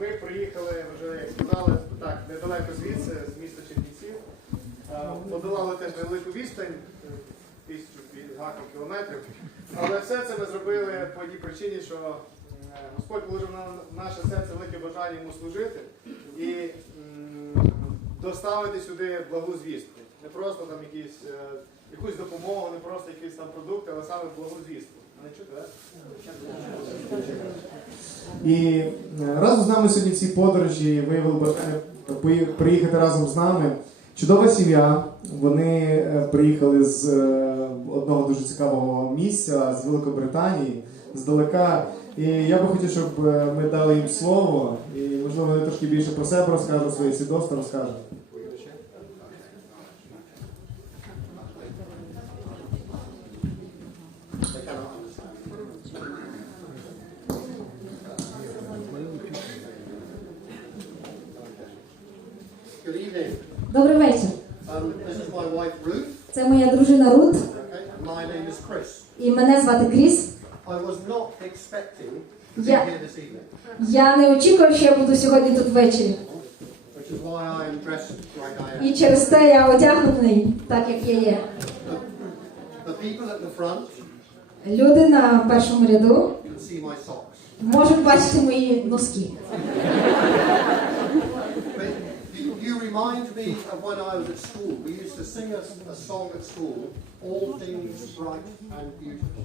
ми приїхали вже, як сказали, так, недалеко звідси, з міста Чернівців. Е, Подолали теж невелику відстань, е, тисячу гаком кілометрів. Але все це ми зробили по одній причині, що е, Господь положив на наше серце велике бажання йому служити і доставити сюди благу звістку. Не просто там якісь, якусь допомогу, не просто якісь там продукти, але саме благу звістку. Не чути, так? І е, разом з нами сьогодні в цій подорожі виявили бажання приїхати разом з нами. Чудова сім'я. Вони е, приїхали з е, одного дуже цікавого місця, з Великобританії, здалека. І я би хотів, щоб е, ми дали їм слово, і можливо вони трошки більше про себе розкажуть, свої свідоцтва розкажуть. They cannot understand. Good evening. Добрий вечір. Um, this is my wife Ruth. Це моя дружина Рут, Okay, my name is Chris. і мене звати Кріс. I was not expecting to be here this evening, Я не очікував, що я буду сьогодні тут ввечері. which is why I am dressed like I І через те я одягнутий, так як я є. The people at the front Люди на першому ряду can see my socks. можуть бачити мої носки. You, remind me of when I was at school. We used to sing a, a song at school, All Things Bright and Beautiful.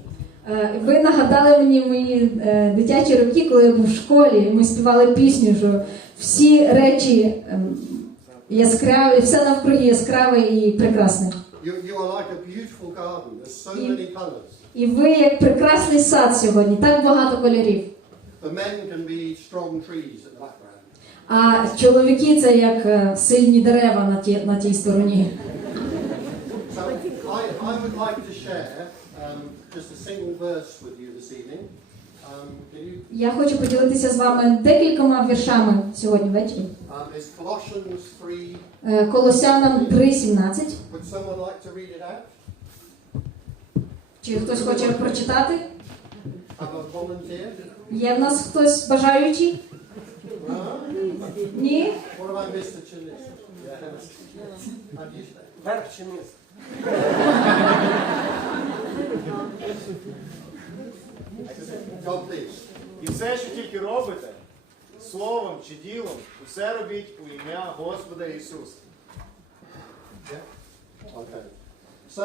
Е, Ви нагадали мені мої е, дитячі роки, коли я був в школі, і ми співали пісню, що всі речі ем, яскраві, все навкруги яскраве і прекрасне. You, you are like a beautiful garden. There's so many colours. І ви як прекрасний сад сьогодні, так багато кольорів. The men can be strong trees at the background. А чоловіки це як е, сильні дерева на ті, на тій стороні. I, I would like to share um, just a single verse with you this evening. Um, can you, Я хочу поділитися з вами декількома віршами сьогодні ввечері. um, it's Colossians 3. Е, Колосянам 3.17. Would someone like to read it out? Чи хтось хоче прочитати? Have a volunteer? Є в нас хтось бажаючий? Uh, Ні? what about Mr. Chilis? Yes. How do you say? Верх чи низ? Go please. І все, що тільки робите, словом чи ділом, усе робіть у ім'я Господа Ісуса. Yeah? Okay. So,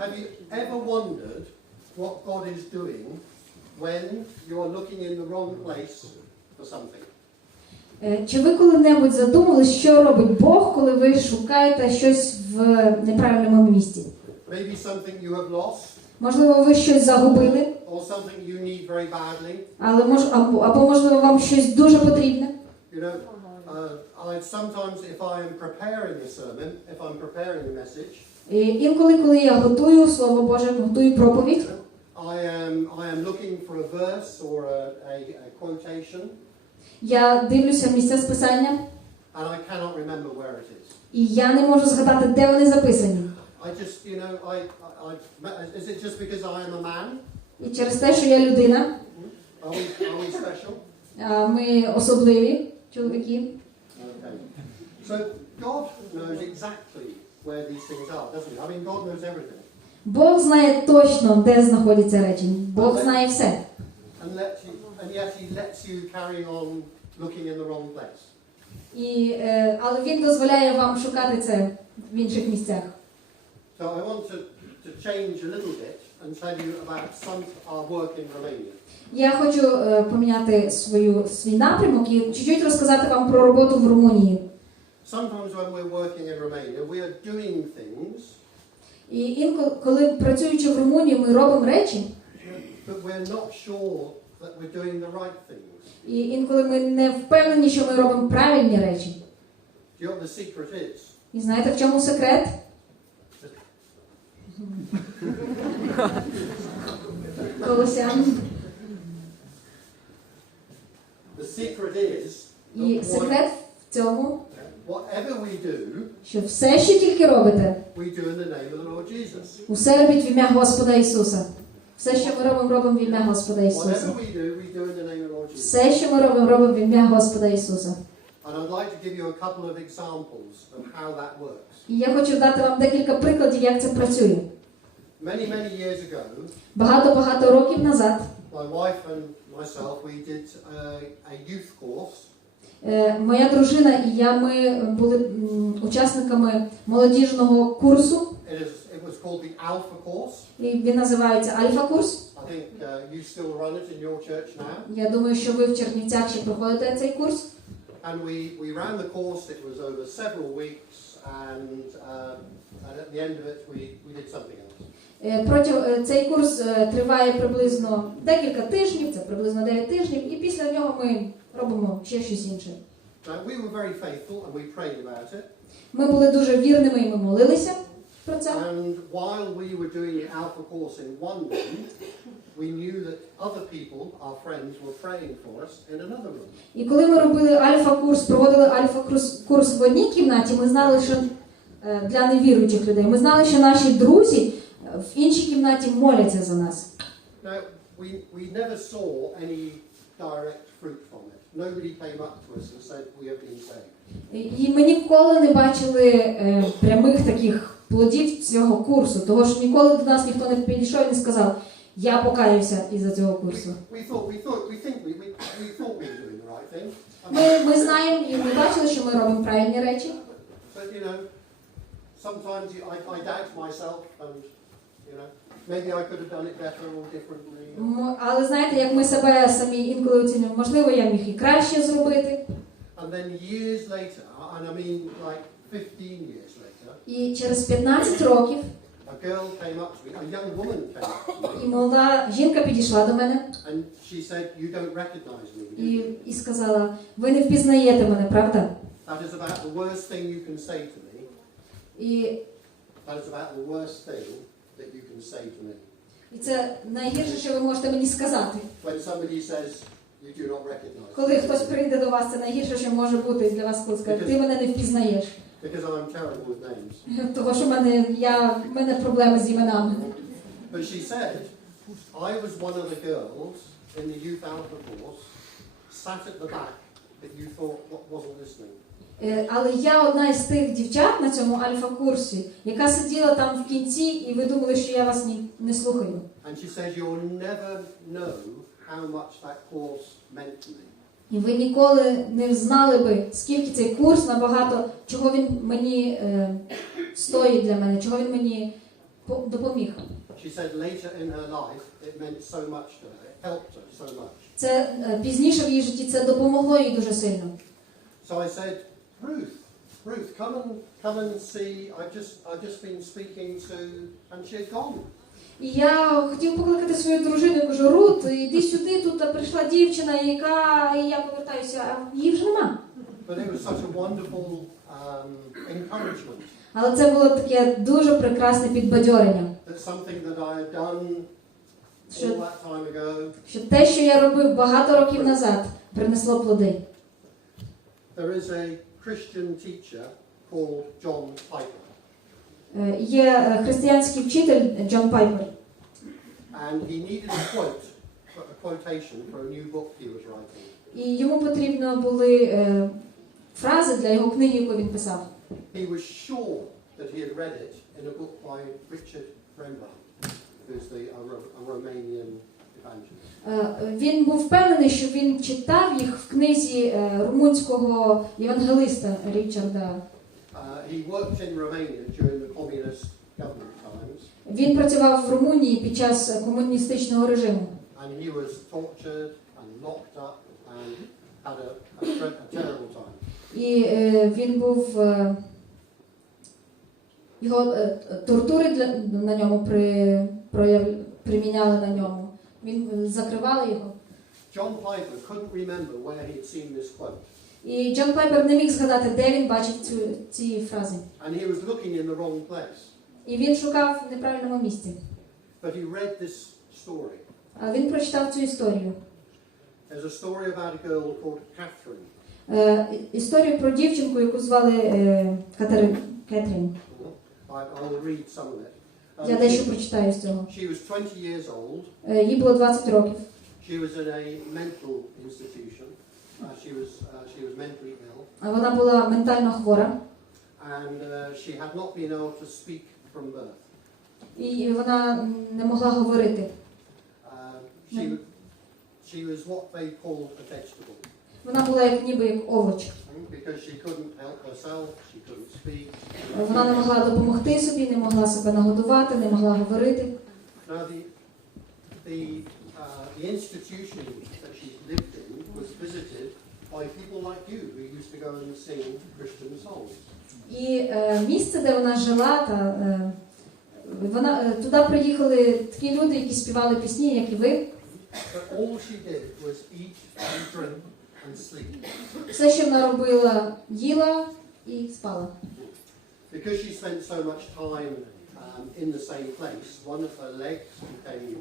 have you ever wondered what God is doing when you are looking in the wrong place for something? Е, Чи ви коли-небудь задумались, що робить Бог, коли ви шукаєте щось в неправильному місці? Maybe something you have lost, Можливо, ви щось загубили, or something you need very badly. але мож, або, або можливо вам щось дуже потрібне. You know, uh, I sometimes, if I am preparing a sermon, if I'm preparing a message, І інколи, коли я готую Слово Боже, готую проповідь, I am I am looking for a verse or a, a, a quotation, я дивлюся місця списання, and I cannot remember where it is. і я не можу згадати, де вони записані. I just, you know, I, I, I is it just because I am a man? І через те, що я людина, Are we, are we special? а ми особливі чоловіки. Okay. So God knows exactly where these things are, doesn't he? I mean, God knows everything. Бог знає точно, де знаходяться речі. Бог знає все. And, let he lets you carry on looking in the wrong place. І, е, але він дозволяє вам шукати це в інших місцях. So I want to, to change a little bit and tell you about some of our work in Romania. Я хочу е, поміняти свою свій напрямок і чуть-чуть розказати вам про роботу в Румунії. Sometimes when we're working in Romania, we are doing things, І інколи, коли працюючи в Румунії, ми робимо речі, but we're not sure that we're doing the right things. і інколи ми не впевнені, що ми робимо правильні речі. Do you know what the secret is? І знаєте, в чому секрет? Колосян. The secret is І секрет в цьому, whatever we do, що все, що тільки робите, we do in the name of the Lord Jesus. усе робіть в ім'я Господа Ісуса. Все, що ми робимо, робимо в ім'я Господа Ісуса. Whatever we do, we do in the name of the Lord Jesus. Все, що ми робимо, робимо в ім'я Господа Ісуса. And I'd like to give you a couple of examples of how that works. І я хочу дати вам декілька прикладів, як це працює. Many, many years ago, Багато-багато років назад my wife and myself, we did a, a youth course е, моя дружина і я ми були м, учасниками молодіжного курсу. It, is, called the Alpha Course. Він називається Альфа-курс. I think uh, you still run it in your church now. Я думаю, що ви в Чернівцях ще проходите цей курс. And we, we ran the course, it was over several weeks, and, uh, and at the end of it, we, we did something else. Е, Протягом е, цей курс е, триває приблизно декілька тижнів, це приблизно 9 тижнів, і після нього ми робимо ще щось інше. We were very faithful and we prayed about it. Ми були дуже вірними і ми молилися про це. And while we were doing the Alpha course in one room, we knew that other people, our friends, were praying for us in another room. І коли ми робили альфа-курс, проводили альфа-курс в одній кімнаті, ми знали, що е, для невіруючих людей, ми знали, що наші друзі е, в іншій кімнаті моляться за нас. Now, we, we never saw any direct fruit from it. Nobody came up to us and said, we have been saved. І ми ніколи не бачили е, прямих таких плодів цього курсу, того що ніколи до нас ніхто не підійшов і не сказав, я покаюся із-за цього курсу. Ми, ми знаємо і ми бачили, що ми робимо правильні речі. Але знаєте, як ми себе самі інколи оцінюємо, можливо, я міг і краще зробити. And then years later, and I mean like 15 years later, І через 15 років a girl came up to me, a young woman came up to і me, молода жінка підійшла до мене and she said, "You don't recognise me." do і, you?" і сказала: Ви не впізнаєте мене, правда? That is about the worst thing you can say to me. І, That is about the worst thing that you can say to me. і це найгірше, що ви можете мені сказати. When somebody says, "You do not. Коли хтось прийде до вас, це найгірше, що може бути для вас, коли скаже, ти мене не впізнаєш. Because I'm terrible with names. Того, що мене я в мене проблеми з іменами. But she said, I was one of the girls in the youth alpha course, sat at the back that you thought wasn't listening. Е, Але я одна із тих дівчат на цьому альфа-курсі, яка сиділа там в кінці, і ви думали, що я вас не слухаю. And she says, You'll never know how much that course meant to me. І ви ніколи не знали би, скільки цей курс набагато, чого він мені е, стоїть для мене, чого він мені допоміг. She said later in her life, it meant so much to her. It helped her so much. Це е, пізніше в її житті це допомогло їй дуже сильно. So I said, Ruth, Ruth, come and come and see. I've just I've just been speaking to, and she had gone. І я хотів покликати свою дружину, я кажу, Рут, іди сюди, тут прийшла дівчина, яка і я повертаюся, а її вже нема. But it was such a wonderful um, encouragement. Але це було таке дуже прекрасне підбадьорення. that something that I had done all Should- that time ago, Що те, що я робив багато років назад, принесло плоди. there is a Christian teacher called John Piper, Є е, християнський вчитель Джон Пайпер, and he needed a quote, a quotation for a new book he was writing. і йому потрібно були е, фрази для його книги, яку він писав. He was sure that he had read it in a book by Richard Rembrandt, who's the, a, a Romanian evangelist. Е, Він був впевнений, що він читав їх в книзі е, румунського євангелиста Річарда. Uh, he worked in Romania during the communist government times, Він працював в Румунії під час е, комуністичного режиму. and he was tortured and locked up and had a, a, a terrible time. І е, він був е, його е, тортури для, на ньому при, прояв, приміняли на ньому. Він е, закривали його. John Piper couldn't remember where he'd seen this quote, І Джон Пайпер не міг згадати, де він бачив цю, ці фрази. and he was looking in the wrong place. І він шукав в неправильному місці. But he read this story. А він прочитав цю історію. There's a story about a girl called Catherine. Е, історію про дівчинку, яку звали е, Катерин, Кетрін. I, I will read some of it. Um, Я дещо прочитаю з цього. She was 20 years old. Е, Їй було 20 років. She was in a mental institution. Uh, she was uh, she was mentally ill, А Вона була ментально хвора, and uh, she had not been able to speak from birth. і вона не могла говорити. Uh, she, Mm. was what they called a vegetable Вона була як ніби як овоч. because she couldn't help herself, she couldn't speak. Вона не могла допомогти собі, не могла себе нагодувати, не могла говорити. Now the the uh, the institution that she lived was visited by people like you who used to go and sing Christian songs. І е, місце, де вона жила, та е, вона е, туди приїхали такі люди, які співали пісні, як і ви. But all she did was eat and drink and sleep. Все, що вона робила, їла і спала. Because she spent so much time um, in the same place, one of her legs became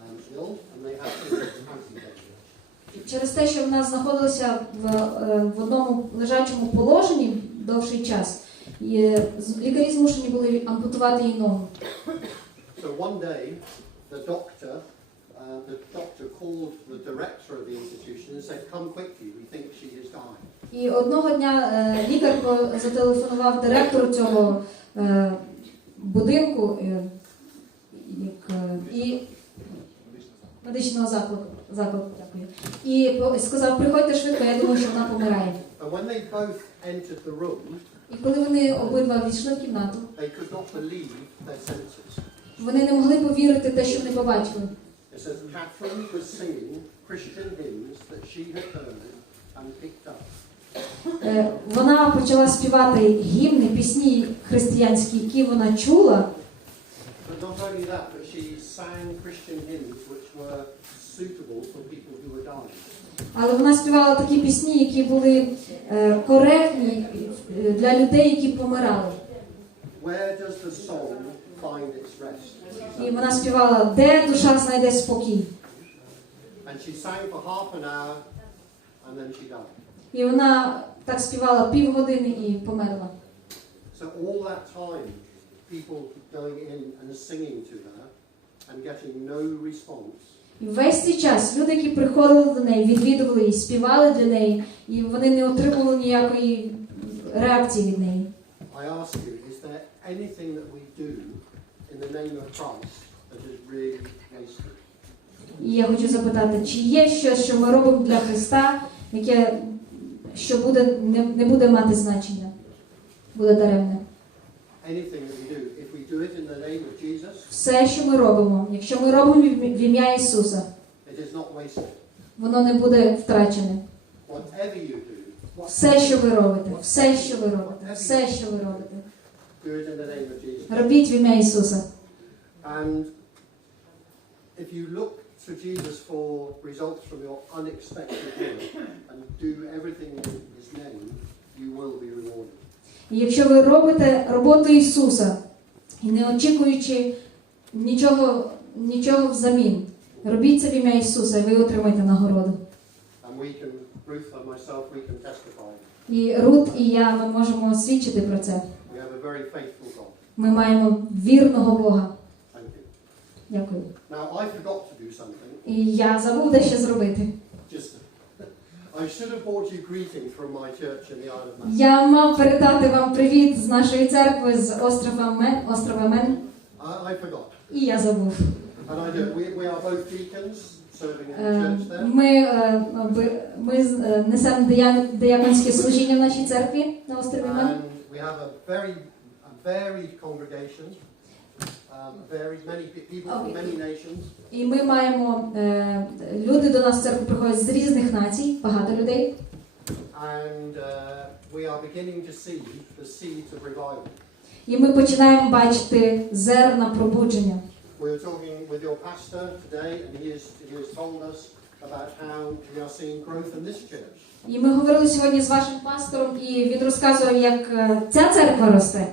um, ill and they had to amputate it. Через те, що вона знаходилася в, е, в одному лежачому положенні довший час, і е, лікарі змушені були ампутувати їй ногу. So one day, the doctor, uh, the doctor called the director of the institution and said, "Come quickly, we think she is dying." І одного дня е, лікар зателефонував директору цього е, будинку е, як, е, і медичного закладу. Дякую. І сказав, приходьте швидко, я думаю, що вона помирає. And when they both entered the room, І коли вони обидва війшли в кімнату, they could not believe their senses. вони не могли повірити те, що вони побачили. It says Catherine was singing Christian hymns that she had heard and picked up. Е, Вона почала співати гімни, пісні християнські, які вона чула, But not only that, but she sang Christian hymns which were suitable for people who were dying. але вона співала такі пісні, які були е, коректні е, для людей, які помирали. Where does the soul find its rest? І вона співала, де душа знайде спокій. And she sang for half an hour and then she died. І вона так співала півгодини і померла. So all that time, people going in and singing to her and getting no response. Весь цей час люди, які приходили до неї, відвідували її, співали для неї, і вони не отримували ніякої реакції від неї. I ask you, is there anything that we do in the name of Christ that is really wasted? І я хочу запитати, чи є щось, що ми робимо для Христа, яке що буде, не, не буде мати значення, буде даремне. Anything that we do, if we do it in the name of Jesus, Все, що ми робимо, якщо ми робимо в ім'я Ісуса, воно не буде втрачене. Все, що ви робите, все, що ви робите, все, що ви робите, робіть в ім'я Ісуса. If you look to Jesus for results from your unexpected work and do everything in His name, you will be rewarded. Якщо ви робите роботу Ісуса і не очікуючи нічого, нічого взамін, робіть це в ім'я Ісуса, і ви отримаєте нагороду. Can, Ruth and myself, we can testify. І Рут і я ми можемо свідчити про це. We have a very faithful God. Ми маємо вірного Бога. Thank you. Дякую. Now, I forgot to do something. І я забув дещо зробити. Just, I should have brought you greetings from my church in the Isle of Man. Я мав передати вам привіт з нашої церкви з острова Мен, острова Мен, I, I forgot. І я забув. Е. Ми, е, ми е, несемо дияконське служіння в нашій церкві на острові Мен. Um, І ми маємо е, люди до нас в церкву приходять з різних націй, багато людей. and uh, we are beginning to see the seeds of revival. І ми починаємо бачити зерна пробудження. We were talking with your pastor today, and he has, he has told us about how we are seeing growth in this church. І ми говорили сьогодні з вашим пастором, і він розказував, як е, ця церква росте.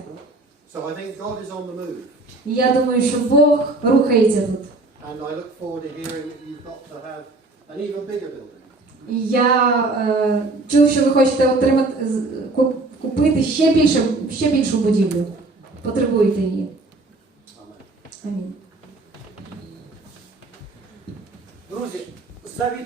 So I think God is on the move, І я думаю, що Бог рухається тут. and I look forward to hearing that you've got to have an even bigger building. Я е, чув, що ви хочете отримати купити ще більше, ще більшу будівлю. Потребуєте її. Амінь. Друзі, завітайте.